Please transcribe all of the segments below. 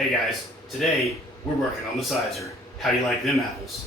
Hey guys, today we're working on the Cyser. How do you like them apples?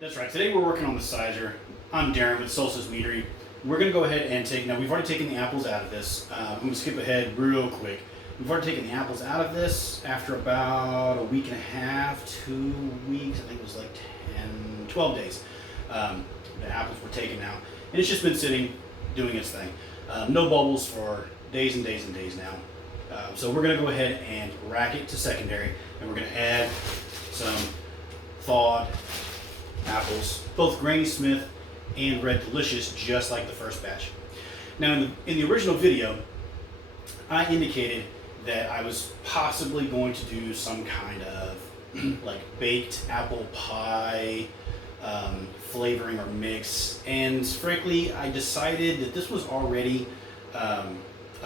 That's right, today we're working on the Cyser. I'm Darren with Solstice Meadery. We're going to go ahead and take, now we've already taken the apples out of this. I'm going to skip ahead real quick. We've already taken the apples out of this after about a week and a half, 2 weeks, I think it was like 10, 12 days. The apples were taken out. And it's just been sitting, doing its thing. No bubbles for days and days and days now. So we're going to go ahead and rack it to secondary, and we're going to add some thawed apples, both Granny Smith and Red Delicious, just like the first batch. Now in the original video, I indicated that I was possibly going to do some kind of like baked apple pie flavoring or mix, and frankly I decided that this was already a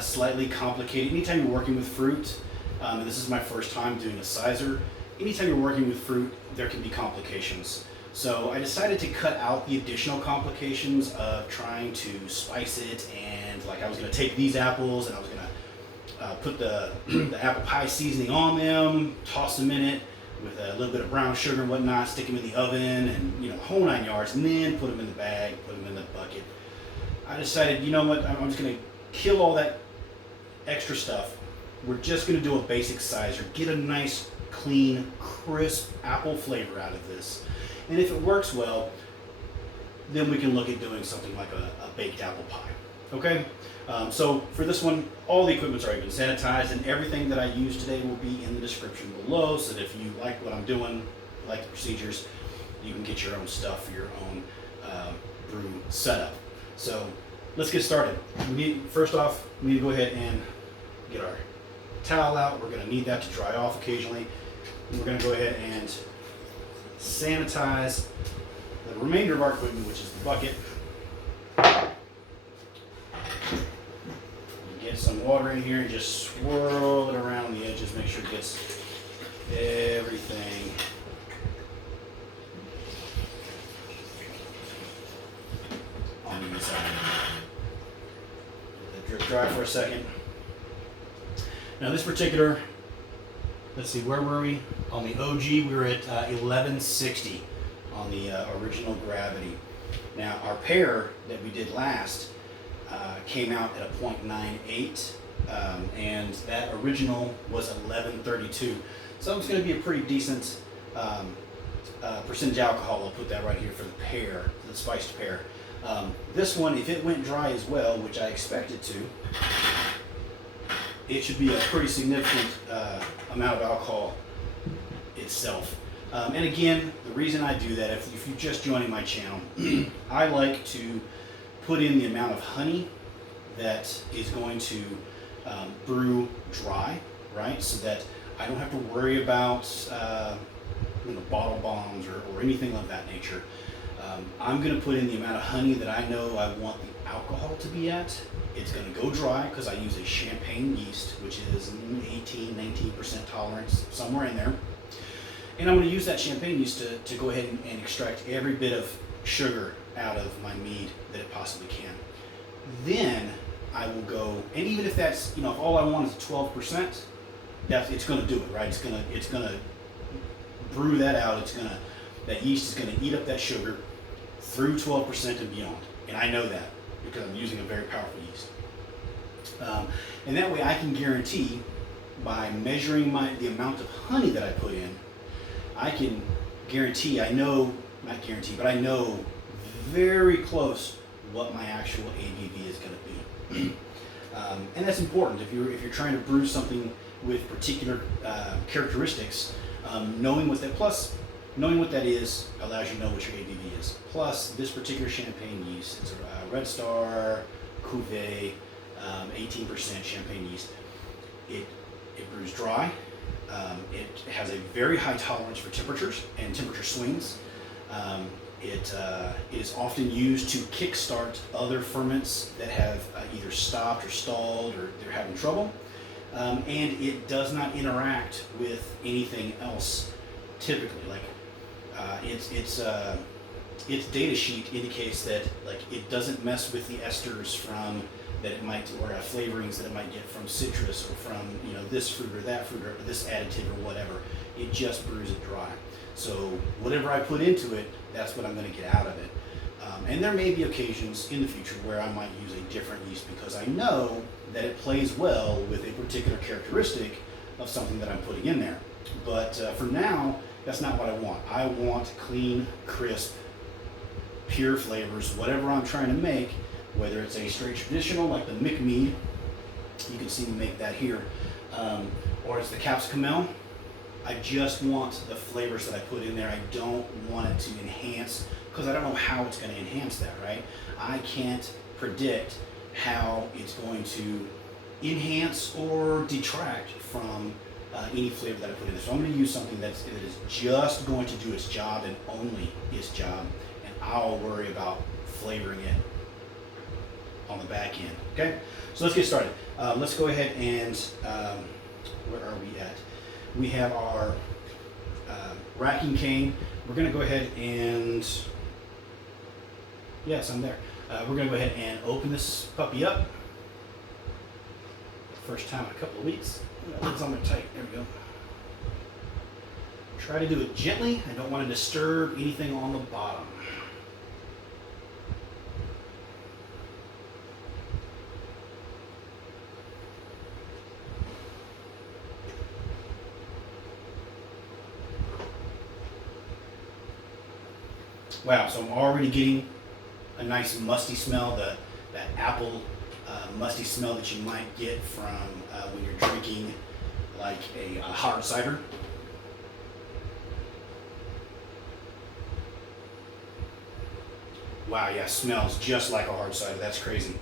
slightly complicated. Anytime you're working with fruit, and this is my first time doing a Cyser, anytime you're working with fruit there can be complications. So I decided to cut out the additional complications of trying to spice it, and like I was going to take these apples and I was going to put the apple pie seasoning on them, toss them in it with a little bit of brown sugar and whatnot, stick them in the oven, and whole 9 yards, and then put them in the bag, put them in the bucket. I decided, you know what, I'm just going to kill all that extra stuff. We're just going to do a basic Cyser, get a nice, clean, crisp apple flavor out of this. And if it works well, then we can look at doing something like a baked apple pie. Okay? So for this one, all the equipment's already been sanitized, and everything that I use today will be in the description below, so that if you like what I'm doing, like the procedures, you can get your own stuff for your own brew setup. So let's get started. First off, we need to go ahead and get our towel out. We're going to need that to dry off occasionally. And we're going to go ahead and sanitize the remainder of our equipment, which is the bucket. Get some water in here and just swirl it around the edges, make sure it gets everything on the inside. Let that drip dry for a second. Now this particular, let's see, where were we? On the OG, we were at 1160 on the original gravity. Now, our pair that we did last came out at a 0.98, and that original was 1132. So it's going to be a pretty decent percentage alcohol. I'll put that right here for the pair, the spiced pair. This one, if it went dry as well, which I expect it to, it should be a pretty significant amount of alcohol itself. And again, the reason I do that, if you're just joining my channel, I like to put in the amount of honey that is going to brew dry, right? So that I don't have to worry about bottle bombs or anything of that nature. I'm going to put in the amount of honey that I know I want the alcohol to be at. It's going to go dry because I use a champagne yeast, which is 18-19% tolerance, somewhere in there. And I'm going to use that champagne yeast to go ahead and extract every bit of sugar out of my mead that it possibly can. Then I will go, and even if that's, if all I want is 12%, it's going to do it, right? It's going to brew that out. That yeast is going to eat up that sugar through 12% and beyond. And I know that because I'm using a very powerful yeast. And that way I can guarantee, by measuring the amount of honey that I put in, I can guarantee, I know very close what my actual ABV is going to be. And that's important if you're trying to brew something with particular characteristics. Knowing what that is allows you to know what your ABV is. Plus, this particular champagne yeast, it's a Red Star Cuvée 18% champagne yeast. It brews dry. It has a very high tolerance for temperatures and temperature swings. It is often used to kickstart other ferments that have either stopped or stalled or they're having trouble. And it does not interact with anything else typically. Like its data sheet indicates that like it doesn't mess with the esters from that it might, or flavorings that it might get from citrus or from this fruit or that fruit or this additive or whatever. It just brews it dry. So whatever I put into it, that's what I'm going to get out of it. And there may be occasions in the future where I might use a different yeast because I know that it plays well with a particular characteristic of something that I'm putting in there. But for now, that's not what I want. I want clean, crisp, pure flavors, whatever I'm trying to make, whether it's a straight traditional like the Mead, you can see me make that here, or it's the capsicum. I just want the flavors that I put in there. I don't want it to enhance, because I don't know how it's going to enhance that, right? I can't predict how it's going to enhance or detract from any flavor that I put in there. So I'm going to use something that is just going to do its job and only its job, and I'll worry about flavoring it on the back end. Okay, so let's get started. Let's go ahead and where are we at? We have our racking cane. We're going to go ahead and yes, I'm there. We're going to go ahead and open this puppy up. First time in a couple of weeks. It's on there tight. There we go. Try to do it gently. I don't want to disturb anything on the bottom. Wow, so I'm already getting a nice musty smell, that apple musty smell that you might get from when you're drinking like a hard cider. Wow, yeah, smells just like a hard cider. That's crazy.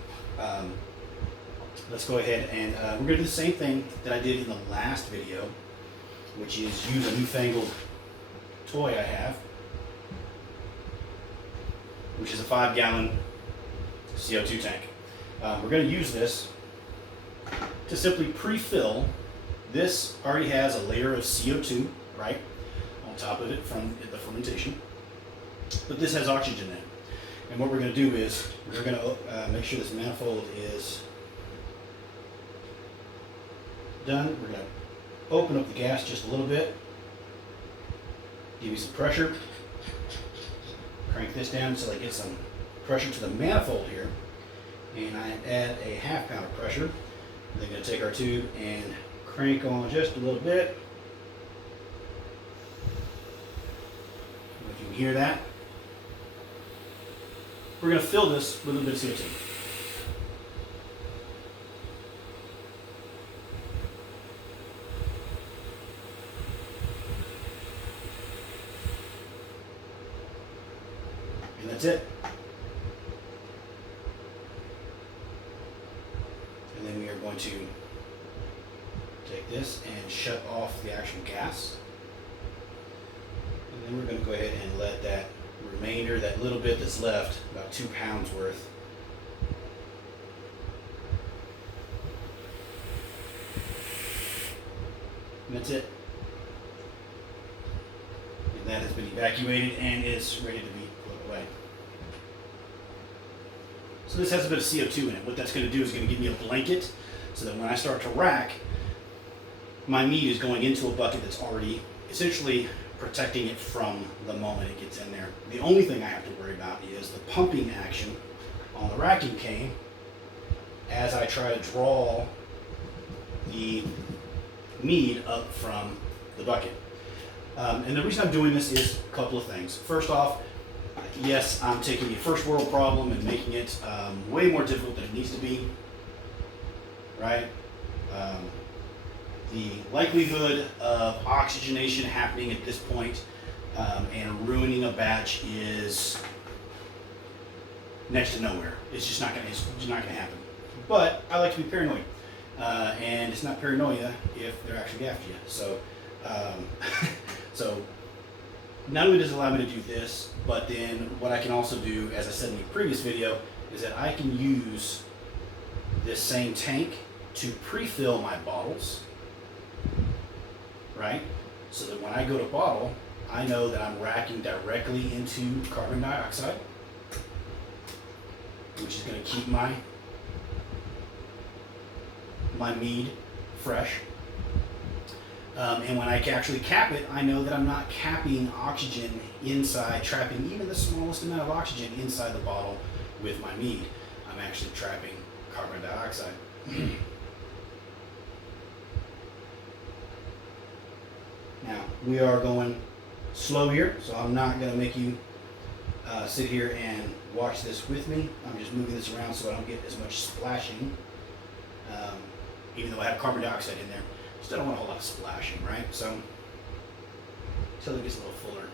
Let's go ahead and we're going to do the same thing that I did in the last video, which is use a newfangled toy I have, which is a 5-gallon CO2 tank. We're going to use this to simply pre-fill. This already has a layer of CO2, right, on top of it from the fermentation, but this has oxygen in it. And what we're going to do is we're going to make sure this manifold is done. We're going to open up the gas just a little bit, give you some pressure. Crank this down so I get some pressure to the manifold here, and I add a 1/2 pound of pressure. Then going to take our tube and crank on just a little bit. If you can hear that, we're going to fill this with a little bit of CO2. And that's it. And then we are going to take this and shut off the actual gas. And then we're going to go ahead and let that remainder, that little bit that's left, about 2 pounds worth, and that's it. And that has been evacuated and is ready to be put away. So this has a bit of CO2 in it. What that's going to do is going to give me a blanket so that when I start to rack, my mead is going into a bucket that's already essentially protecting it from the moment it gets in there. The only thing I have to worry about is the pumping action on the racking cane as I try to draw the mead up from the bucket. And the reason I'm doing this is a couple of things. First off, yes, I'm taking a first world problem and making it way more difficult than it needs to be, right? The likelihood of oxygenation happening at this point and ruining a batch is next to nowhere. It's just not going to happen. But I like to be paranoid. And it's not paranoia if they're actually after you. So, so not only does it allow me to do this, but then what I can also do, as I said in the previous video, is that I can use this same tank to pre-fill my bottles, right? So that when I go to bottle, I know that I'm racking directly into carbon dioxide, which is going to keep my mead fresh. And when I actually cap it, I know that I'm not capping oxygen inside, trapping even the smallest amount of oxygen inside the bottle with my mead. I'm actually trapping carbon dioxide. Now, we are going slow here, so I'm not going to make you sit here and watch this with me. I'm just moving this around so I don't get as much splashing, even though I have carbon dioxide in there. Still don't want a whole lot of splashing, right? So, until it gets a little fuller.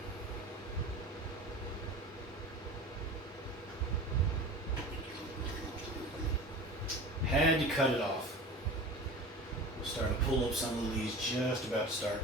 Had to cut it off. We're starting to pull up some of these, just about to start.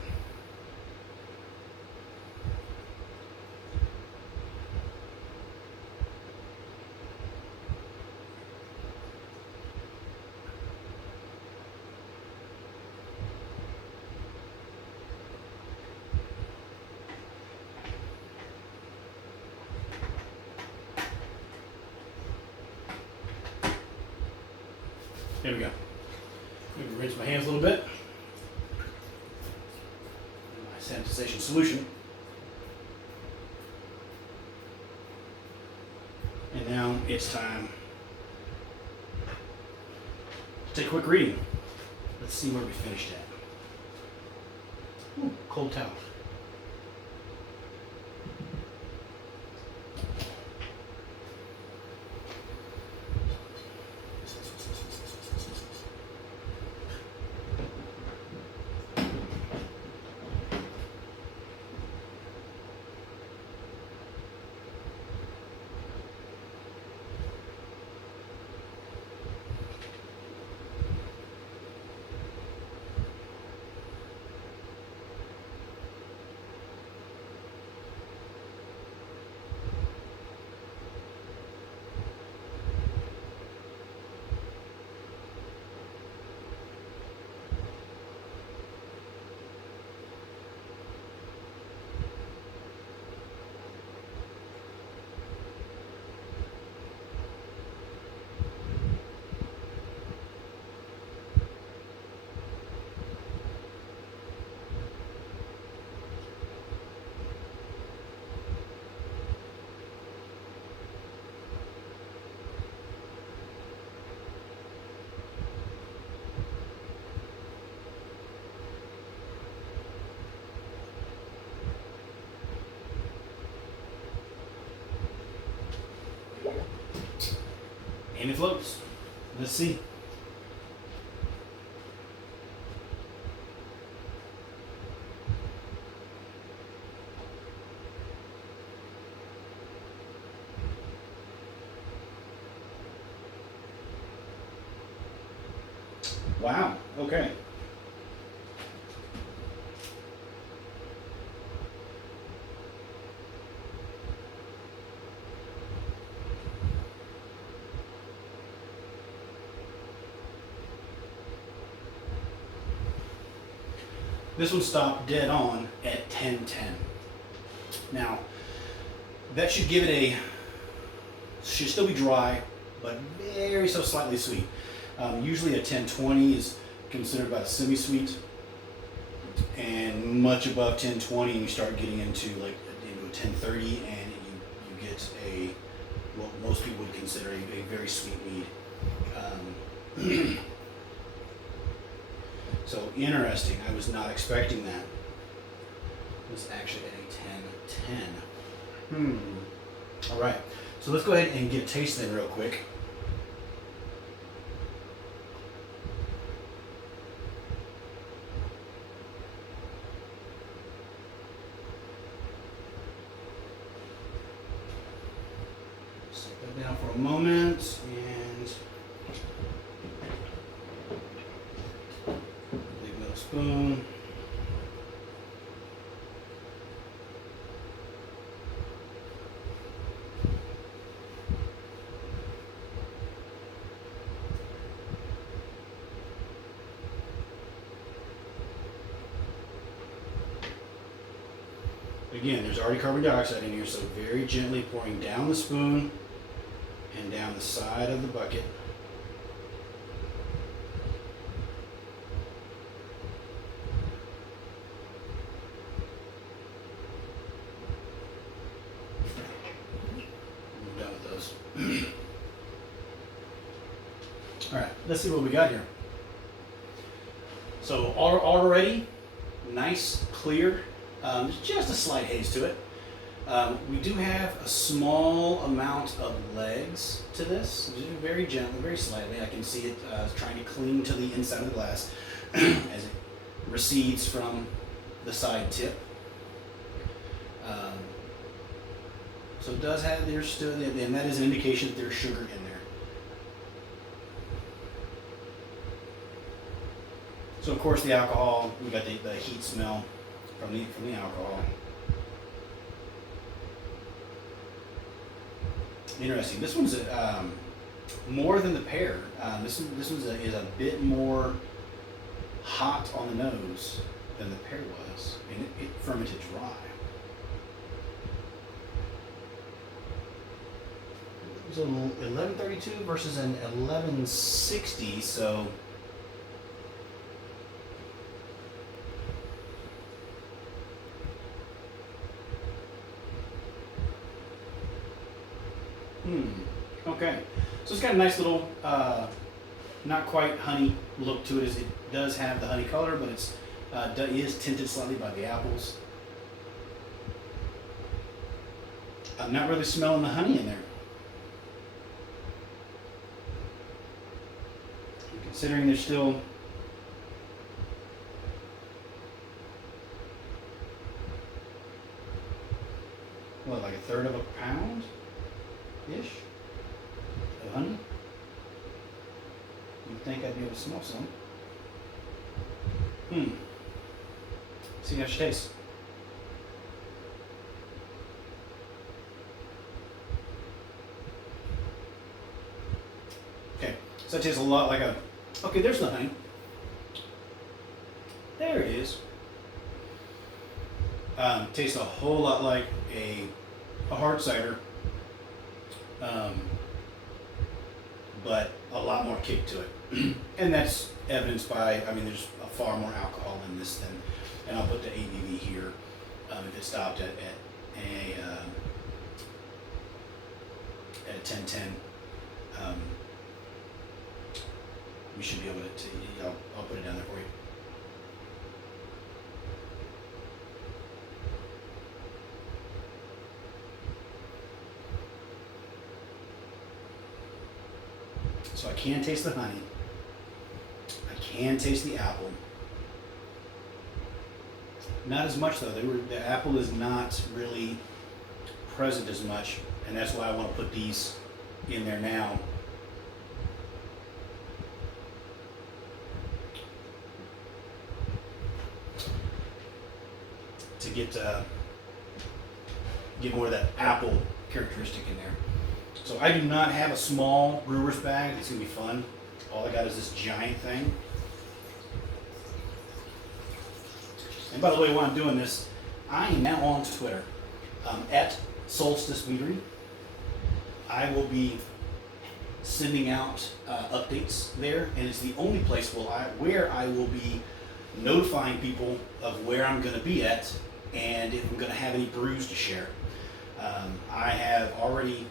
There we go. Maybe rinse my hands a little bit. My sanitization solution. And now it's time to take a quick reading. Let's see where we finished at. Ooh, cold towel. And it floats. Let's see. Wow, okay. This one stopped dead on at 10:10. Now, that should give it should still be dry, but very so slightly sweet. Usually a 10:20 is considered about a semi-sweet, and much above 10:20 you start getting into a 10:30, and you get what most people would consider a very sweet mead. So interesting. I was not expecting that. It was actually at a 10:10. All right. So let's go ahead and get a taste then real quick. Set that down for a moment and spoon. Again, there's already carbon dioxide in here, so very gently pouring down the spoon and down the side of the bucket. I'm done with those. All right, let's see what we got here. So already nice, clear. There's just a slight haze to it. We do have a small amount of legs to this, very gently, very slightly. I can see it trying to cling to the inside of the glass as it recedes from the side tip. So it does have, there's still, and that is an indication that there's sugar in there. So of course the alcohol, we got the heat smell from the alcohol. Interesting. This one's more than the pear. This one's is a bit more hot on the nose than the pear was, and it fermented dry. It was an 1132 versus an 1160, so. Okay, so it's got a nice little, not quite honey look to it. As it does have the honey color, but it's is tinted slightly by the apples. I'm not really smelling the honey in there. Considering there's still what, like a third of a pound ish of honey. You'd think I'd be able to smell some. See how she tastes. Okay, so it tastes a lot like a. Okay, there's the honey. There it is. Tastes a whole lot like a hard cider. But a lot more kick to it. And that's evidenced by, I mean, there's a far more alcohol in this than, and I'll put the ABV here. If it stopped at a 1010, we should be able to I'll put it down there for you. So I can taste the honey. I can taste the apple. Not as much though. The apple is not really present as much, and that's why I want to put these in there now. To get more of that apple characteristic in there. So I do not have a small brewer's bag. It's going to be fun. All I got is this giant thing. And by the way, while I'm doing this, I am now on Twitter at Solstice Meadery. I will be sending out updates there, and it's the only place where I will be notifying people of where I'm going to be at and if I'm going to have any brews to share. I have already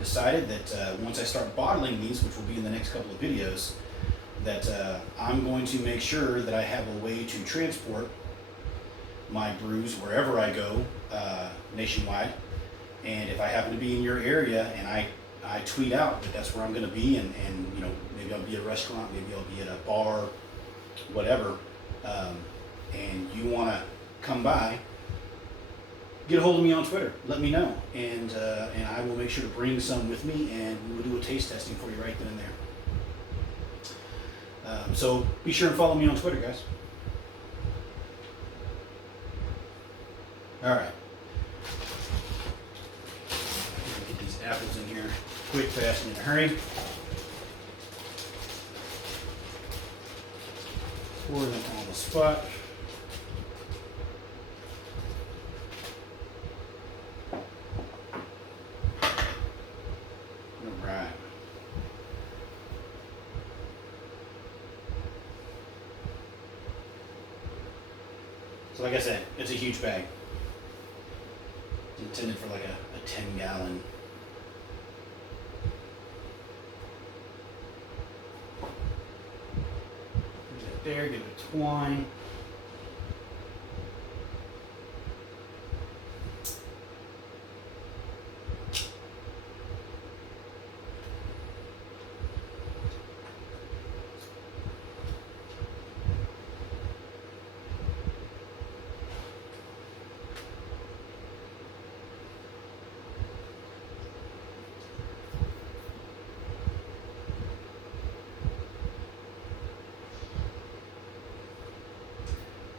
decided that once I start bottling these, which will be in the next couple of videos, that I'm going to make sure that I have a way to transport my brews wherever I go nationwide. And if I happen to be in your area and I tweet out that that's where I'm going to be, and you know, maybe I'll be at a restaurant, maybe I'll be at a bar, whatever, and you want to come by, get a hold of me on Twitter. Let me know, and I will make sure to bring some with me, and we will do a taste testing for you right then and So be sure and follow me on Twitter, guys. All right. Get these apples in here quick, fast, and in a hurry. Pour them on the spot. All right. So like I said, it's a huge bag. It's intended for like a 10-gallon. There, give it a twine.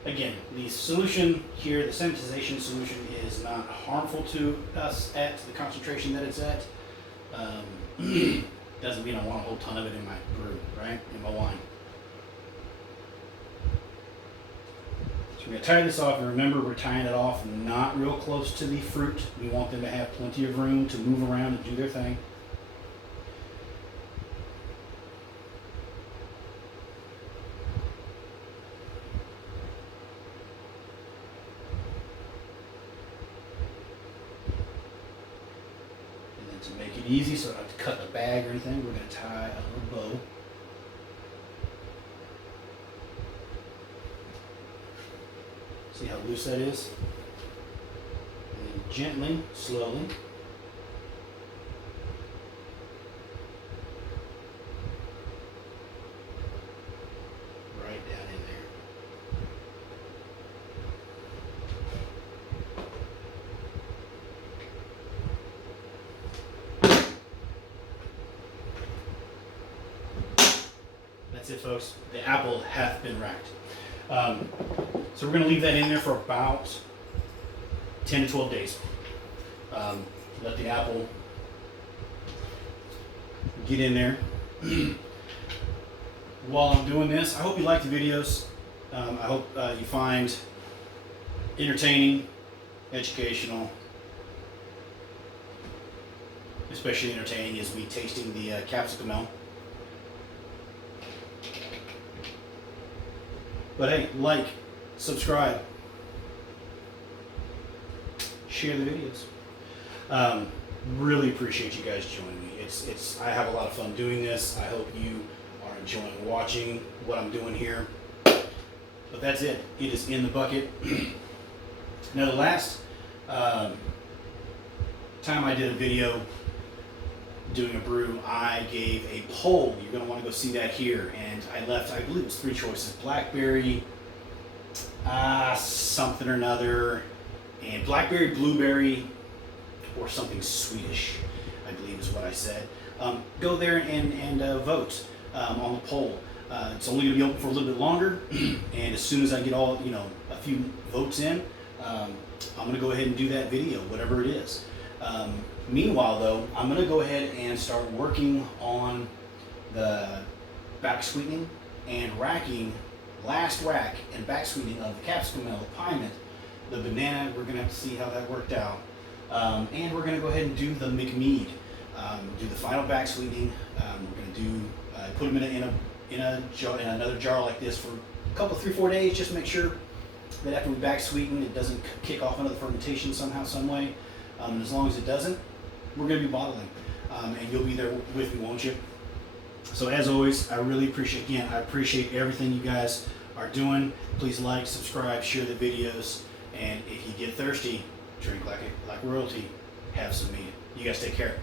Again, the solution here, the sanitization solution, is not harmful to us at the concentration that it's at. Doesn't mean I want a whole ton of it in my brew, right? In my wine. So we're going to tie this off, and remember, we're tying it off not real close to the fruit. We want them to have plenty of room to move around and do their thing. To make it easy, so I don't have to cut the bag or anything, we're going to tie a little bow. See how loose that is? And then gently, slowly. Right down in there. That's it, folks. The apple hath been racked. So we're going to leave that in there for about 10 to 12 days. Let the apple get in there. While I'm doing this, I hope you like the videos. I hope you find entertaining, educational, especially entertaining is me tasting the capsicum melon. But hey, like, subscribe, share the videos. Really appreciate you guys joining me. I have a lot of fun doing this. I hope you are enjoying watching what I'm doing here. But that's it. It is in the bucket. Now, the last time I did a video doing a brew, I gave a poll. You're going to want to go see that here. And I left, I believe it was 3 choices: blackberry, something or another, and blackberry, blueberry, or something Swedish, I believe is what I said. Go there and vote on the poll. It's only going to be open for a little bit longer, and as soon as I get all, a few votes in, I'm going to go ahead and do that video, whatever it is. Meanwhile, though, I'm going to go ahead and start working on the back sweetening and racking, last rack and back sweetening of the capsicum melon, the piment, the banana. We're going to have to see how that worked out. And we're going to go ahead and do the Mead, do the final back sweetening. We're going to do put them in a jar, in another jar like this for a couple, 3-4 days, just make sure that after we back sweeten, it doesn't kick off another fermentation somehow, some way. As long as it doesn't, we're going to be bottling, and you'll be there with me, won't you? So as always, I really appreciate everything you guys are doing. Please like, subscribe, share the videos, and if you get thirsty, drink like royalty, have some mead. You guys take care.